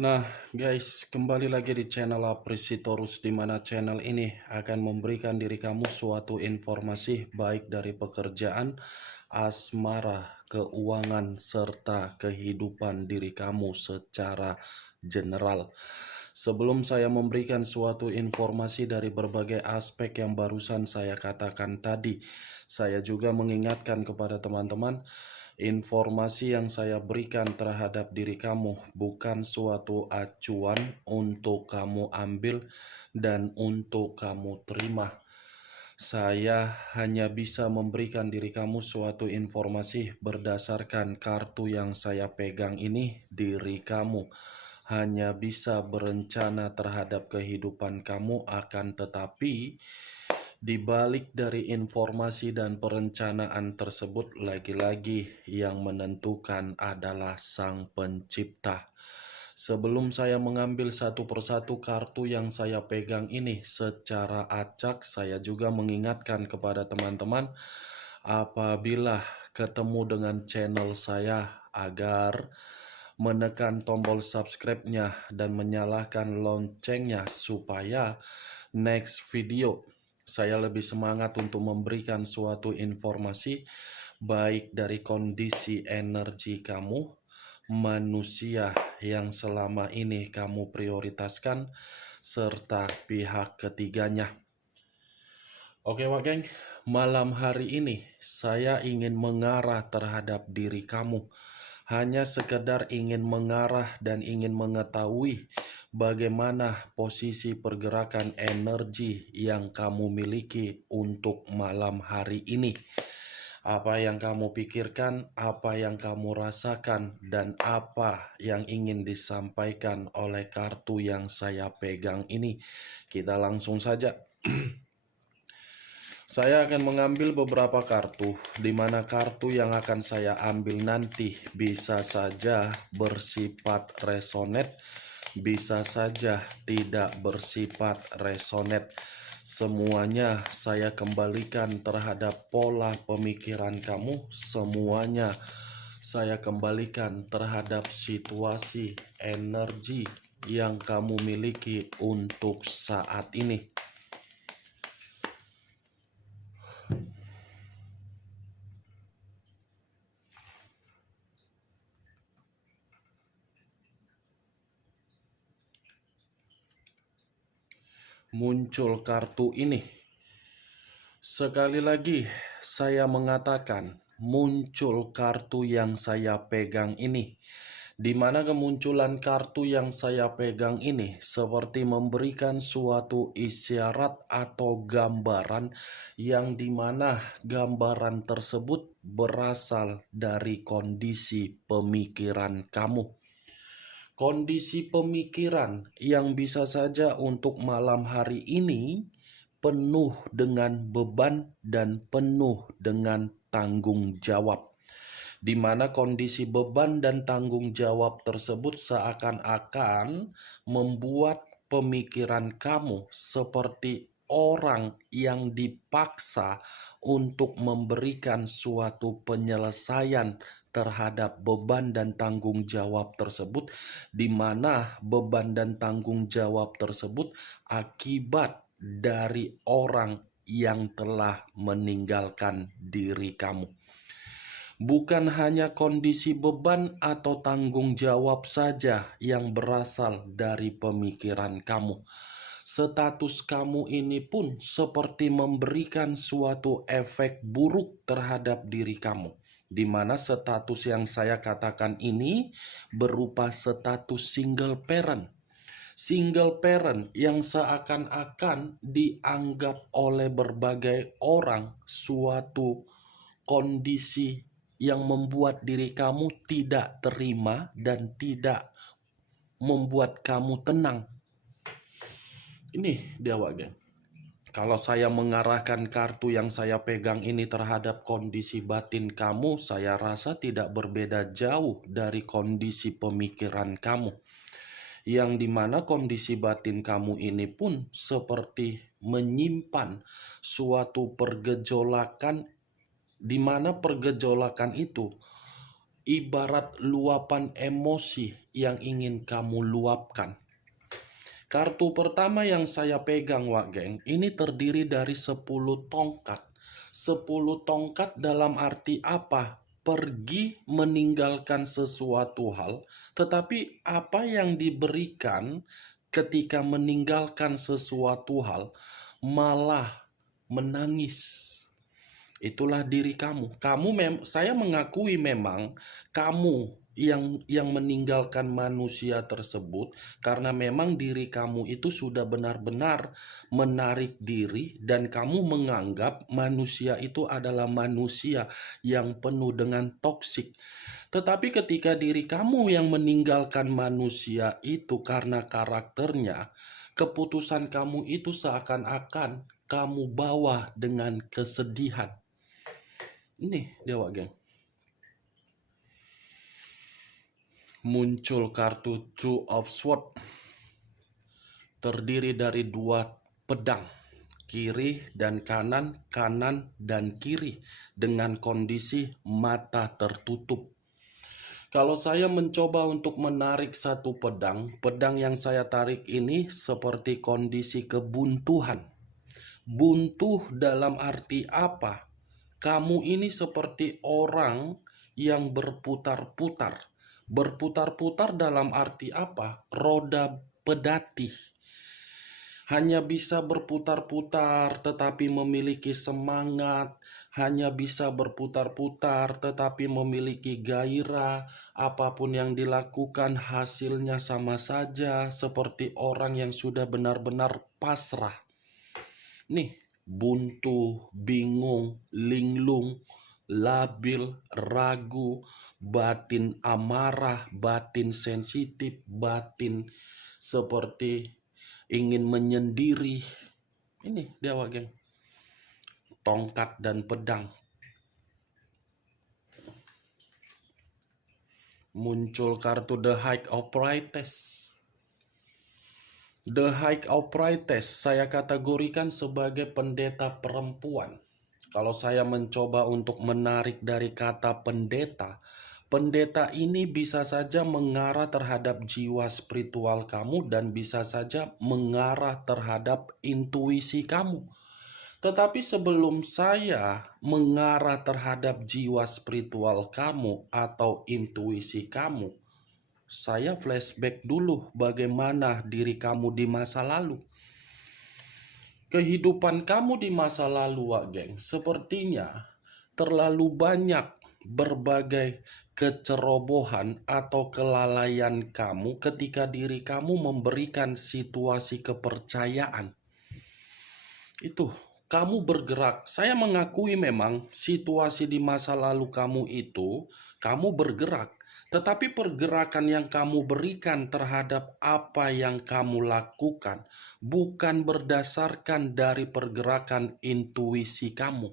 Nah, guys, kembali lagi di channel Apresitorus, di mana channel ini akan memberikan diri kamu suatu informasi baik dari pekerjaan, asmara, keuangan, serta kehidupan diri kamu secara general. Sebelum saya memberikan suatu informasi dari berbagai aspek yang barusan saya katakan tadi, saya juga mengingatkan kepada teman-teman, informasi yang saya berikan terhadap diri kamu bukan suatu acuan untuk kamu ambil dan untuk kamu terima. Saya hanya bisa memberikan diri kamu suatu informasi berdasarkan kartu yang saya pegang ini. Diri kamu hanya bisa berencana terhadap kehidupan kamu, akan tetapi di balik dari informasi dan perencanaan tersebut, lagi-lagi yang menentukan adalah Sang Pencipta. Sebelum saya mengambil satu persatu kartu yang saya pegang ini secara acak, saya juga mengingatkan kepada teman-teman, apabila ketemu dengan channel saya, agar menekan tombol subscribe-nya dan menyalakan loncengnya supaya next video saya lebih semangat untuk memberikan suatu informasi baik dari kondisi energi kamu, manusia yang selama ini kamu prioritaskan, serta pihak ketiganya. Oke, geng, malam hari ini saya ingin mengarah terhadap diri kamu. Hanya sekedar ingin mengarah dan ingin mengetahui bagaimana posisi pergerakan energi yang kamu miliki untuk malam hari ini. Apa yang kamu pikirkan, apa yang kamu rasakan, dan apa yang ingin disampaikan oleh kartu yang saya pegang ini. Kita langsung saja. Saya akan mengambil beberapa kartu, di mana kartu yang akan saya ambil nanti bisa saja bersifat resonate, bisa saja tidak bersifat resonate. Semuanya saya kembalikan terhadap pola pemikiran kamu, semuanya saya kembalikan terhadap situasi energi yang kamu miliki untuk saat ini. Muncul kartu ini. Sekali lagi saya mengatakan, muncul kartu yang saya pegang ini. Di mana kemunculan kartu yang saya pegang ini seperti memberikan suatu isyarat atau gambaran, yang dimana gambaran tersebut berasal dari kondisi pemikiran kamu. Kondisi pemikiran yang bisa saja untuk malam hari ini penuh dengan beban dan penuh dengan tanggung jawab, di mana kondisi beban dan tanggung jawab tersebut seakan-akan membuat pemikiran kamu seperti orang yang dipaksa untuk memberikan suatu penyelesaian terhadap beban dan tanggung jawab tersebut, di mana beban dan tanggung jawab tersebut akibat dari orang yang telah meninggalkan diri kamu. Bukan hanya kondisi beban atau tanggung jawab saja yang berasal dari pemikiran kamu. Status kamu ini pun seperti memberikan suatu efek buruk terhadap diri kamu, di mana status yang saya katakan ini berupa status single parent. Single parent yang seakan-akan dianggap oleh berbagai orang suatu kondisi yang membuat diri kamu tidak terima dan tidak membuat kamu tenang. Ini dia, geng. Kalau saya mengarahkan kartu yang saya pegang ini terhadap kondisi batin kamu, saya rasa tidak berbeda jauh dari kondisi pemikiran kamu. Yang dimana kondisi batin kamu ini pun seperti menyimpan suatu pergejolakan, di mana pergejolakan itu ibarat luapan emosi yang ingin kamu luapkan. Kartu pertama yang saya pegang, Wak Geng, ini terdiri dari 10 tongkat. 10 tongkat dalam arti apa? Pergi meninggalkan sesuatu hal, tetapi apa yang diberikan ketika meninggalkan sesuatu hal malah menangis. Itulah diri kamu. Saya mengakui memang kamu yang meninggalkan manusia tersebut karena memang diri kamu itu sudah benar-benar menarik diri dan kamu menganggap manusia itu adalah manusia yang penuh dengan toksik. Tetapi ketika diri kamu yang meninggalkan manusia itu karena karakternya, keputusan kamu itu seakan-akan kamu bawa dengan kesedihan. Ini dia, Wak Geng. Muncul kartu Two of Swords. Terdiri dari 2 pedang. Kiri dan kanan, kanan dan kiri. Dengan kondisi mata tertutup. Kalau saya mencoba untuk menarik satu pedang, pedang yang saya tarik ini seperti kondisi kebuntuan. Buntuh dalam arti apa? Kamu ini seperti orang yang berputar-putar. Berputar-putar dalam arti apa? Roda pedati. Hanya bisa berputar-putar tetapi memiliki semangat. Hanya bisa berputar-putar tetapi memiliki gairah. Apapun yang dilakukan hasilnya sama saja, seperti orang yang sudah benar-benar pasrah. Nih, buntu, bingung, linglung, labil, ragu, batin amarah, batin sensitif, batin seperti ingin menyendiri. Ini dia, Wak Geng. Tongkat dan pedang. Muncul kartu The High of Priestess. The High of Priestess saya kategorikan sebagai pendeta perempuan. Kalau saya mencoba untuk menarik dari kata pendeta, pendeta ini bisa saja mengarah terhadap jiwa spiritual kamu dan bisa saja mengarah terhadap intuisi kamu. Tetapi sebelum saya mengarah terhadap jiwa spiritual kamu atau intuisi kamu, saya flashback dulu bagaimana diri kamu di masa lalu. Kehidupan kamu di masa lalu, Wak Geng, sepertinya terlalu banyak berbagai kecerobohan atau kelalaian kamu ketika diri kamu memberikan situasi kepercayaan. Itu, kamu bergerak. Saya mengakui memang situasi di masa lalu kamu bergerak. Tetapi pergerakan yang kamu berikan terhadap apa yang kamu lakukan bukan berdasarkan dari pergerakan intuisi kamu.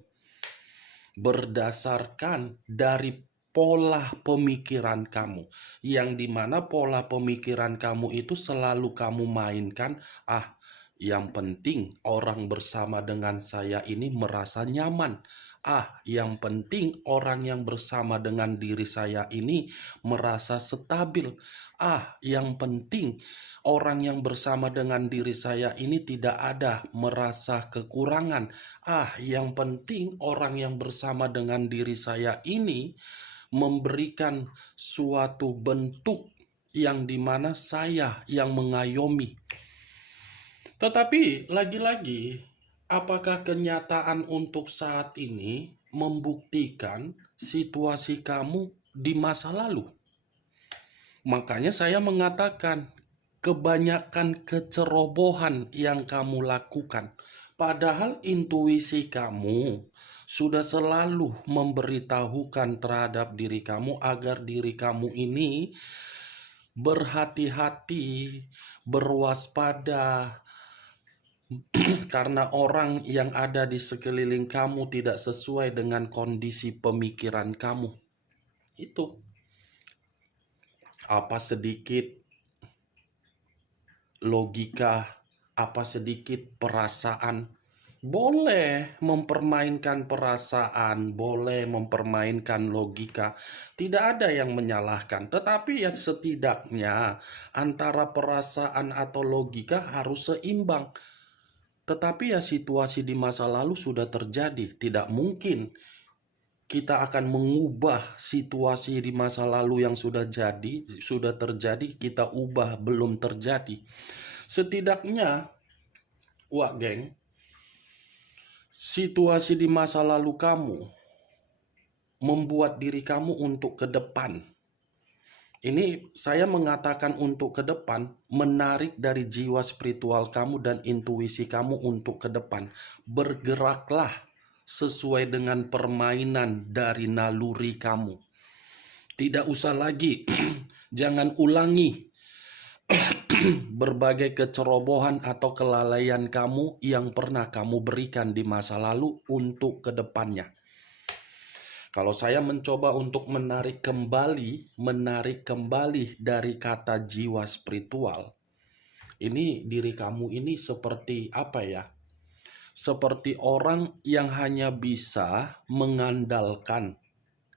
Berdasarkan dari pola pemikiran kamu. Yang dimana pola pemikiran kamu itu selalu kamu mainkan, yang penting orang bersama dengan saya ini merasa nyaman. Yang penting orang yang bersama dengan diri saya ini merasa stabil. Yang penting orang yang bersama dengan diri saya ini tidak ada merasa kekurangan. Yang penting orang yang bersama dengan diri saya ini memberikan suatu bentuk yang dimana saya yang mengayomi. Tetapi lagi-lagi, apakah kenyataan untuk saat ini membuktikan situasi kamu di masa lalu? Makanya saya mengatakan kebanyakan kecerobohan yang kamu lakukan. Padahal intuisi kamu sudah selalu memberitahukan terhadap diri kamu agar diri kamu ini berhati-hati, berwaspada, karena orang yang ada di sekeliling kamu tidak sesuai dengan kondisi pemikiran kamu. Itu apa sedikit logika, apa sedikit perasaan, Boleh mempermainkan perasaan, boleh mempermainkan logika, tidak ada yang menyalahkan. Tetapi ya setidaknya antara perasaan atau logika harus seimbang. Tetapi ya situasi di masa lalu sudah terjadi, tidak mungkin kita akan mengubah situasi di masa lalu yang sudah terjadi, kita ubah belum terjadi. Setidaknya, wah geng, situasi di masa lalu kamu membuat diri kamu untuk ke depan. Ini saya mengatakan untuk ke depan, menarik dari jiwa spiritual kamu dan intuisi kamu untuk ke depan. Bergeraklah sesuai dengan permainan dari naluri kamu. Tidak usah lagi, jangan ulangi berbagai kecerobohan atau kelalaian kamu yang pernah kamu berikan di masa lalu untuk ke depannya. Kalau saya mencoba untuk menarik kembali dari kata jiwa spiritual, ini diri kamu ini seperti apa ya? Seperti orang yang hanya bisa mengandalkan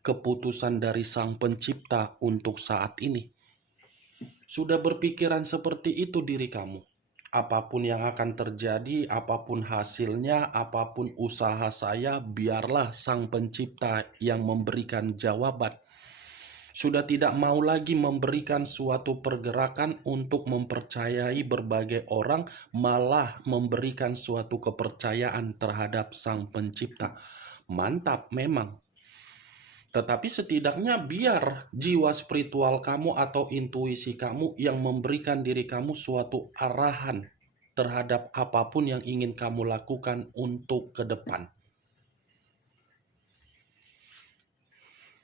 keputusan dari Sang Pencipta untuk saat ini. Sudah berpikiran seperti itu diri kamu. Apapun yang akan terjadi, apapun hasilnya, apapun usaha saya, biarlah Sang Pencipta yang memberikan jawaban. Sudah tidak mau lagi memberikan suatu pergerakan untuk mempercayai berbagai orang, malah memberikan suatu kepercayaan terhadap Sang Pencipta. Mantap memang. Tetapi setidaknya biar jiwa spiritual kamu atau intuisi kamu yang memberikan diri kamu suatu arahan terhadap apapun yang ingin kamu lakukan untuk ke depan.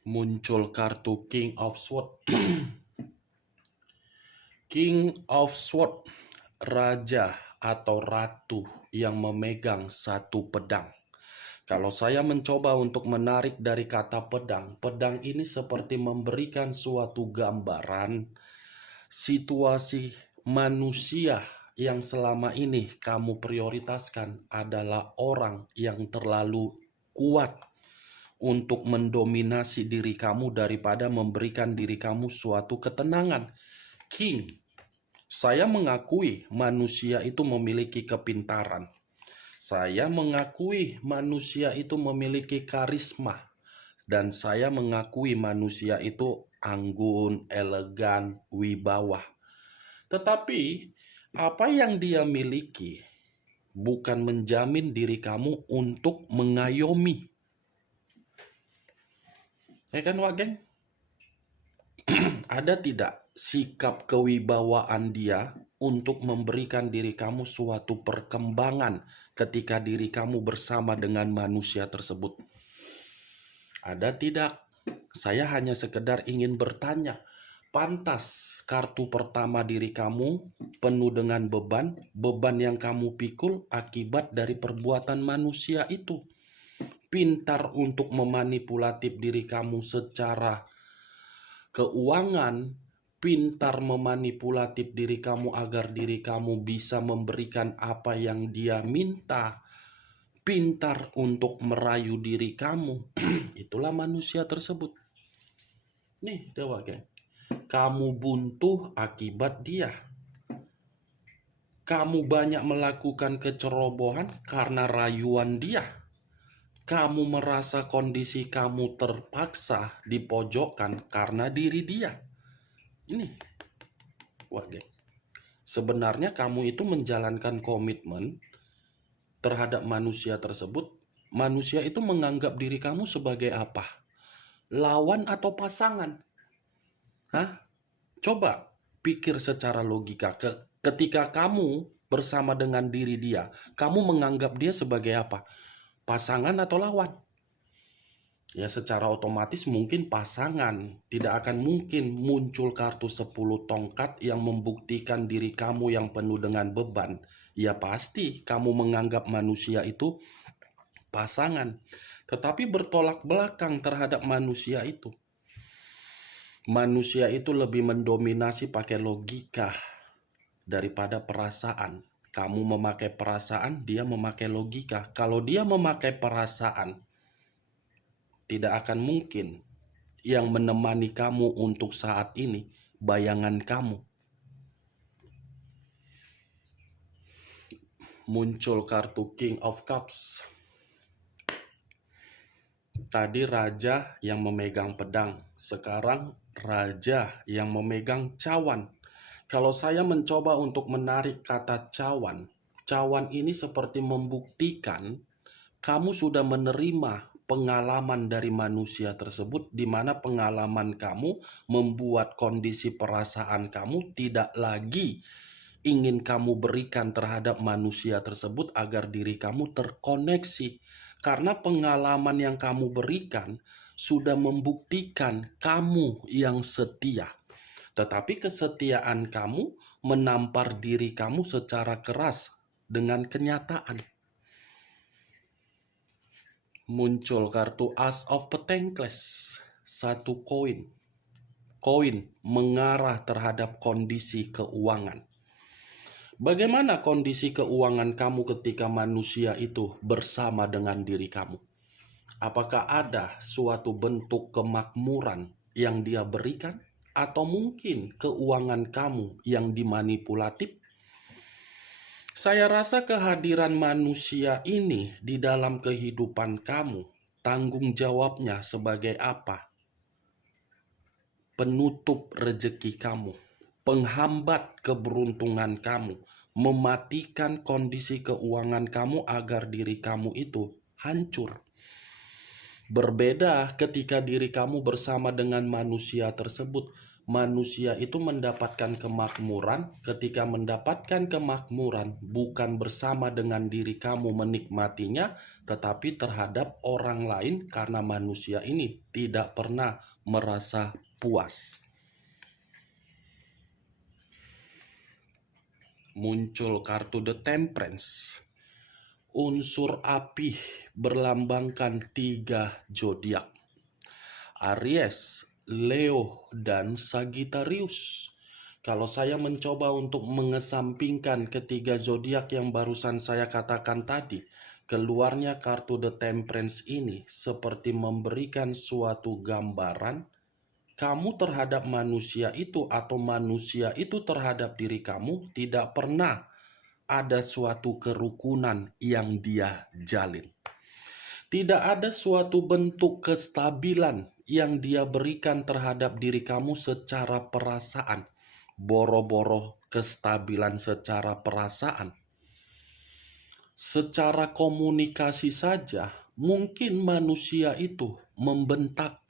Muncul kartu King of Swords. King of Swords, raja atau ratu yang memegang satu pedang. Kalau saya mencoba untuk menarik dari kata pedang, pedang ini seperti memberikan suatu gambaran situasi manusia yang selama ini kamu prioritaskan adalah orang yang terlalu kuat untuk mendominasi diri kamu daripada memberikan diri kamu suatu ketenangan. King, saya mengakui manusia itu memiliki kepintaran. Saya mengakui manusia itu memiliki karisma. Dan saya mengakui manusia itu anggun, elegan, wibawa. Tetapi apa yang dia miliki bukan menjamin diri kamu untuk mengayomi. Ya kan, Wageng? Ada tidak sikap kewibawaan dia untuk memberikan diri kamu suatu perkembangan ketika diri kamu bersama dengan manusia tersebut? Ada tidak? Saya hanya sekedar ingin bertanya. Pantas kartu pertama diri kamu penuh dengan beban yang kamu pikul akibat dari perbuatan manusia itu. Pintar untuk memanipulatif diri kamu secara keuangan, pintar memanipulatif diri kamu agar diri kamu bisa memberikan apa yang dia minta, pintar untuk merayu diri kamu. Itulah manusia tersebut. Nih, Dewa Geng. Kamu buntu akibat dia. Kamu banyak melakukan kecerobohan karena rayuan dia. Kamu merasa kondisi kamu terpaksa dipojokkan karena diri dia. Ini, wah geng. Sebenarnya kamu itu menjalankan komitmen terhadap manusia tersebut. Manusia itu menganggap diri kamu sebagai apa? Lawan atau pasangan? Hah? Coba pikir secara logika. Ketika kamu bersama dengan diri dia, kamu menganggap dia sebagai apa? Pasangan atau lawan? Ya secara otomatis mungkin pasangan. Tidak akan mungkin muncul kartu 10 tongkat yang membuktikan diri kamu yang penuh dengan beban. Ya pasti kamu menganggap manusia itu pasangan. Tetapi bertolak belakang terhadap manusia itu. Manusia itu lebih mendominasi pakai logika daripada perasaan. Kamu memakai perasaan, dia memakai logika. Kalau dia memakai perasaan, tidak akan mungkin yang menemani kamu untuk saat ini bayangan kamu. Muncul kartu King of Cups. Tadi raja yang memegang pedang, sekarang raja yang memegang cawan. Kalau saya mencoba untuk menarik kata cawan, cawan ini seperti membuktikan kamu sudah menerima pengalaman dari manusia tersebut, di mana pengalaman kamu membuat kondisi perasaan kamu tidak lagi ingin kamu berikan terhadap manusia tersebut agar diri kamu terkoneksi. Karena pengalaman yang kamu berikan sudah membuktikan kamu yang setia. Tetapi kesetiaan kamu menampar diri kamu secara keras dengan kenyataan. Muncul kartu Ace of Pentacles, satu koin. Koin mengarah terhadap kondisi keuangan. Bagaimana kondisi keuangan kamu ketika manusia itu bersama dengan diri kamu? Apakah ada suatu bentuk kemakmuran yang dia berikan? Atau mungkin keuangan kamu yang dimanipulatif? Saya rasa kehadiran manusia ini di dalam kehidupan kamu, tanggung jawabnya sebagai apa? Penutup rezeki kamu, penghambat keberuntungan kamu, mematikan kondisi keuangan kamu agar diri kamu itu hancur. Berbeda ketika diri kamu bersama dengan manusia tersebut. Manusia itu mendapatkan kemakmuran. Ketika mendapatkan kemakmuran, bukan bersama dengan diri kamu menikmatinya, tetapi terhadap orang lain, karena manusia ini tidak pernah merasa puas. Muncul kartu The Temperance. Unsur api berlambangkan 3 zodiak. Aries, Leo, dan Sagittarius. Kalau saya mencoba untuk mengesampingkan ketiga zodiak yang barusan saya katakan tadi, keluarnya kartu The Temperance ini seperti memberikan suatu gambaran kamu terhadap manusia itu atau manusia itu terhadap diri kamu tidak pernah ada suatu kerukunan yang dia jalin. Tidak ada suatu bentuk kestabilan yang dia berikan terhadap diri kamu secara perasaan. Boro-boro kestabilan secara perasaan. Secara komunikasi saja, mungkin manusia itu membentak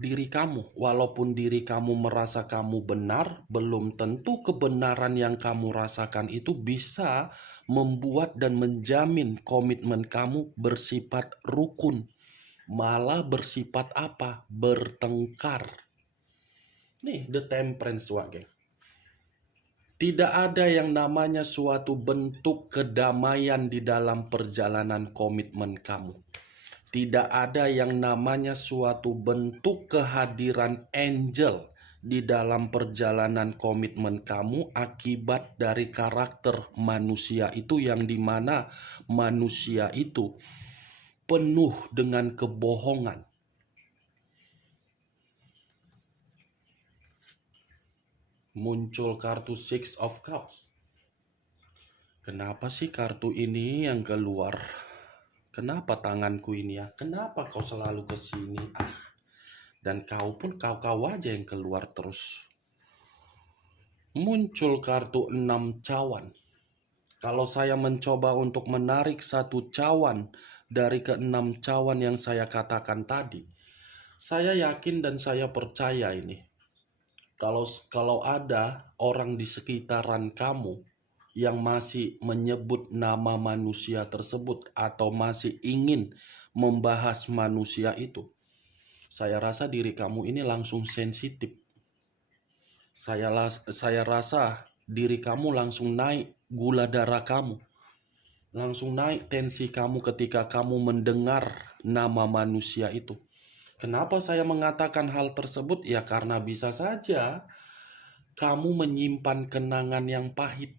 diri kamu. Walaupun diri kamu merasa kamu benar, belum tentu kebenaran yang kamu rasakan itu bisa membuat dan menjamin komitmen kamu bersifat rukun. Malah bersifat apa? Bertengkar. Nih, The Temperance, geng. Tidak ada yang namanya suatu bentuk kedamaian di dalam perjalanan komitmen kamu. Tidak ada yang namanya suatu bentuk kehadiran angel di dalam perjalanan komitmen kamu akibat dari karakter manusia itu, yang dimana manusia itu penuh dengan kebohongan. Muncul kartu Six of Cups. Kenapa sih kartu ini yang keluar? Kenapa tanganku ini ya? Kenapa kau selalu ke sini? Dan kau pun kau aja yang keluar terus. Muncul kartu 6 cawan. Kalau saya mencoba untuk menarik satu cawan dari ke-6 cawan yang saya katakan tadi, saya yakin dan saya percaya ini. Kalau ada orang di sekitaran kamu yang masih menyebut nama manusia tersebut atau masih ingin membahas manusia itu, saya rasa diri kamu ini langsung sensitif. Saya rasa diri kamu langsung naik gula darah kamu. Langsung naik tensi kamu ketika kamu mendengar nama manusia itu. Kenapa saya mengatakan hal tersebut? Ya karena bisa saja kamu menyimpan kenangan yang pahit.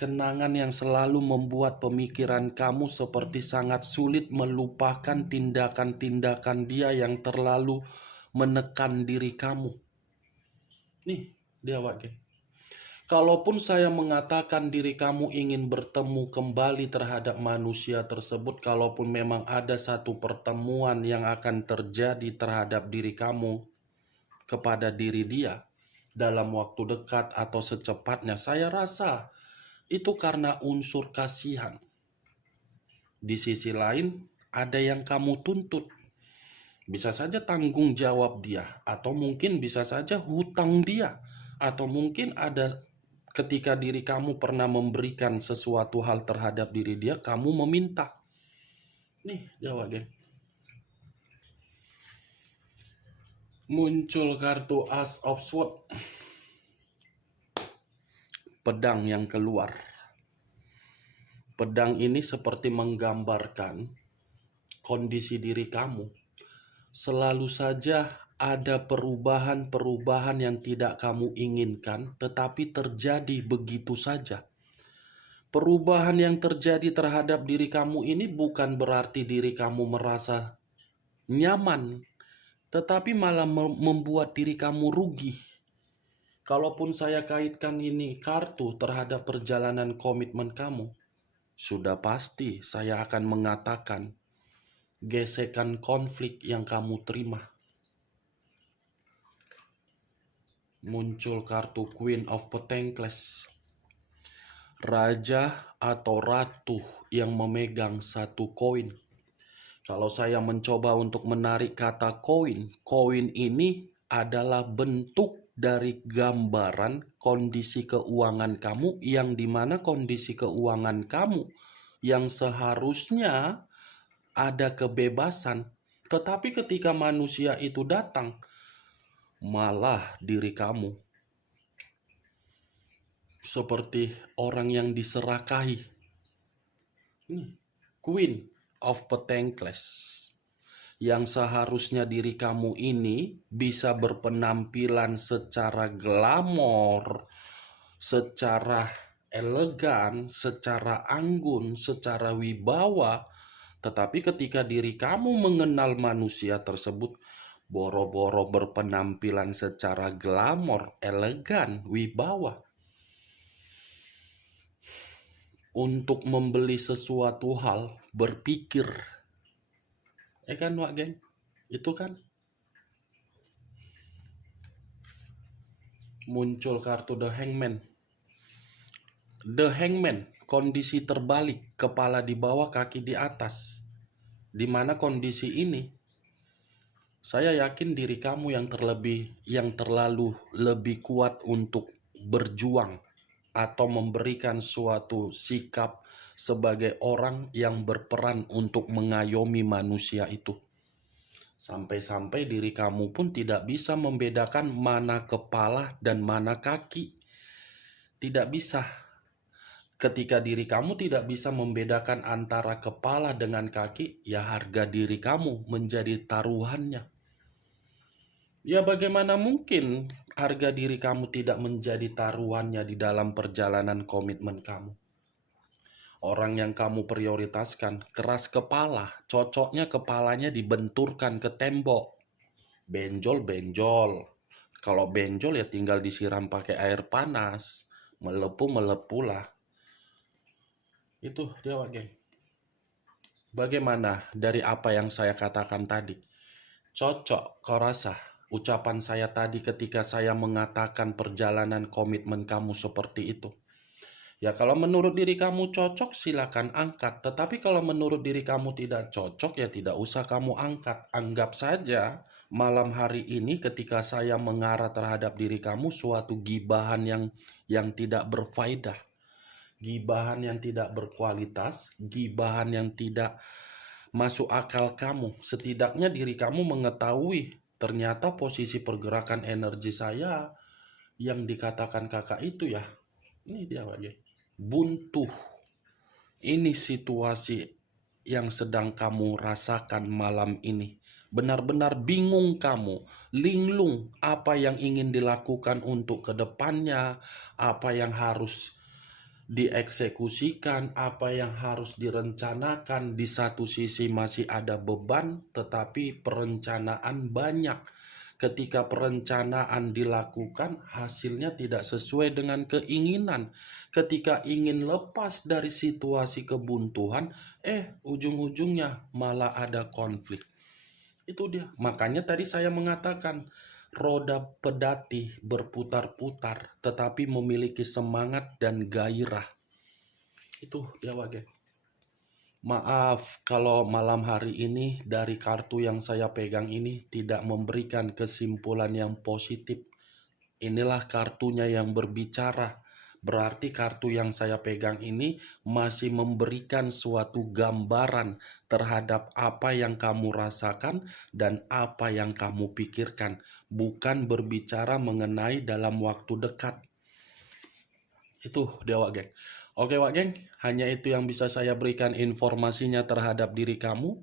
Kenangan yang selalu membuat pemikiran kamu seperti sangat sulit melupakan tindakan-tindakan dia yang terlalu menekan diri kamu. Nih, dia wage. Kalaupun saya mengatakan diri kamu ingin bertemu kembali terhadap manusia tersebut, kalaupun memang ada satu pertemuan yang akan terjadi terhadap diri kamu kepada diri dia dalam waktu dekat atau secepatnya, saya rasa itu karena unsur kasihan. Di sisi lain, ada yang kamu tuntut. Bisa saja tanggung jawab dia, atau mungkin bisa saja hutang dia, atau mungkin ada ketika diri kamu pernah memberikan sesuatu hal terhadap diri dia, kamu meminta. Nih, jawab geng. Muncul kartu Ace of Swords. Pedang yang keluar. Pedang ini seperti menggambarkan kondisi diri kamu. Selalu saja ada perubahan-perubahan yang tidak kamu inginkan, tetapi terjadi begitu saja. Perubahan yang terjadi terhadap diri kamu ini bukan berarti diri kamu merasa nyaman, tetapi malah membuat diri kamu rugi. Kalaupun saya kaitkan ini kartu terhadap perjalanan komitmen kamu, sudah pasti saya akan mengatakan gesekan konflik yang kamu terima. Muncul kartu Queen of Pentacles. Raja atau ratu yang memegang satu koin. Kalau saya mencoba untuk menarik kata koin, koin ini adalah bentuk dari gambaran kondisi keuangan kamu, yang dimana kondisi keuangan kamu yang seharusnya ada kebebasan, tetapi ketika manusia itu datang, malah diri kamu seperti orang yang diserakahi. Queen of Pentacles. Yang seharusnya diri kamu ini bisa berpenampilan secara glamor, secara elegan, secara anggun, secara wibawa. Tetapi ketika diri kamu mengenal manusia tersebut, boro-boro berpenampilan secara glamor, elegan, wibawa. Untuk membeli sesuatu hal, berpikir. Kan Wak Geng? Itu kan. Muncul kartu The Hangman. The Hangman, kondisi terbalik, kepala di bawah, kaki di atas. Di mana kondisi ini, saya yakin diri kamu yang terlalu lebih kuat untuk berjuang atau memberikan suatu sikap sebagai orang yang berperan untuk mengayomi manusia itu. Sampai-sampai diri kamu pun tidak bisa membedakan mana kepala dan mana kaki. Tidak bisa. Ketika diri kamu tidak bisa membedakan antara kepala dengan kaki, ya harga diri kamu menjadi taruhannya. Ya bagaimana mungkin harga diri kamu tidak menjadi taruhannya di dalam perjalanan komitmen kamu? Orang yang kamu prioritaskan keras kepala, cocoknya kepalanya dibenturkan ke tembok. Benjol. Kalau benjol ya tinggal disiram pakai air panas, melepuh lah. Itu dia geng. Bagaimana dari apa yang saya katakan tadi? Cocok kau rasa ucapan saya tadi ketika saya mengatakan perjalanan komitmen kamu seperti itu? Ya kalau menurut diri kamu cocok silakan angkat. Tetapi kalau menurut diri kamu tidak cocok ya tidak usah kamu angkat. Anggap saja malam hari ini ketika saya mengarah terhadap diri kamu suatu gibahan yang tidak berfaedah. Gibahan yang tidak berkualitas. Gibahan yang tidak masuk akal kamu. Setidaknya diri kamu mengetahui ternyata posisi pergerakan energi saya yang dikatakan kakak itu ya. Ini dia aja. Buntu. Ini situasi yang sedang kamu rasakan malam ini. Benar-benar bingung kamu, linglung apa yang ingin dilakukan untuk kedepannya, apa yang harus dieksekusikan, apa yang harus direncanakan. Di satu sisi masih ada beban, tetapi perencanaan banyak. Ketika perencanaan dilakukan, hasilnya tidak sesuai dengan keinginan. Ketika ingin lepas dari situasi kebuntuan, ujung-ujungnya malah ada konflik. Itu dia. Makanya tadi saya mengatakan, roda pedati berputar-putar, tetapi memiliki semangat dan gairah. Itu dia, Wage. Maaf kalau malam hari ini dari kartu yang saya pegang ini tidak memberikan kesimpulan yang positif. Inilah kartunya yang berbicara. Berarti kartu yang saya pegang ini masih memberikan suatu gambaran terhadap apa yang kamu rasakan dan apa yang kamu pikirkan. Bukan berbicara mengenai dalam waktu dekat. Itu dia, Wak Geng. Oke, Wak Geng, hanya itu yang bisa saya berikan informasinya terhadap diri kamu.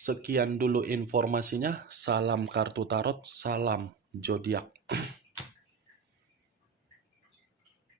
Sekian dulu informasinya. Salam kartu tarot, salam zodiak.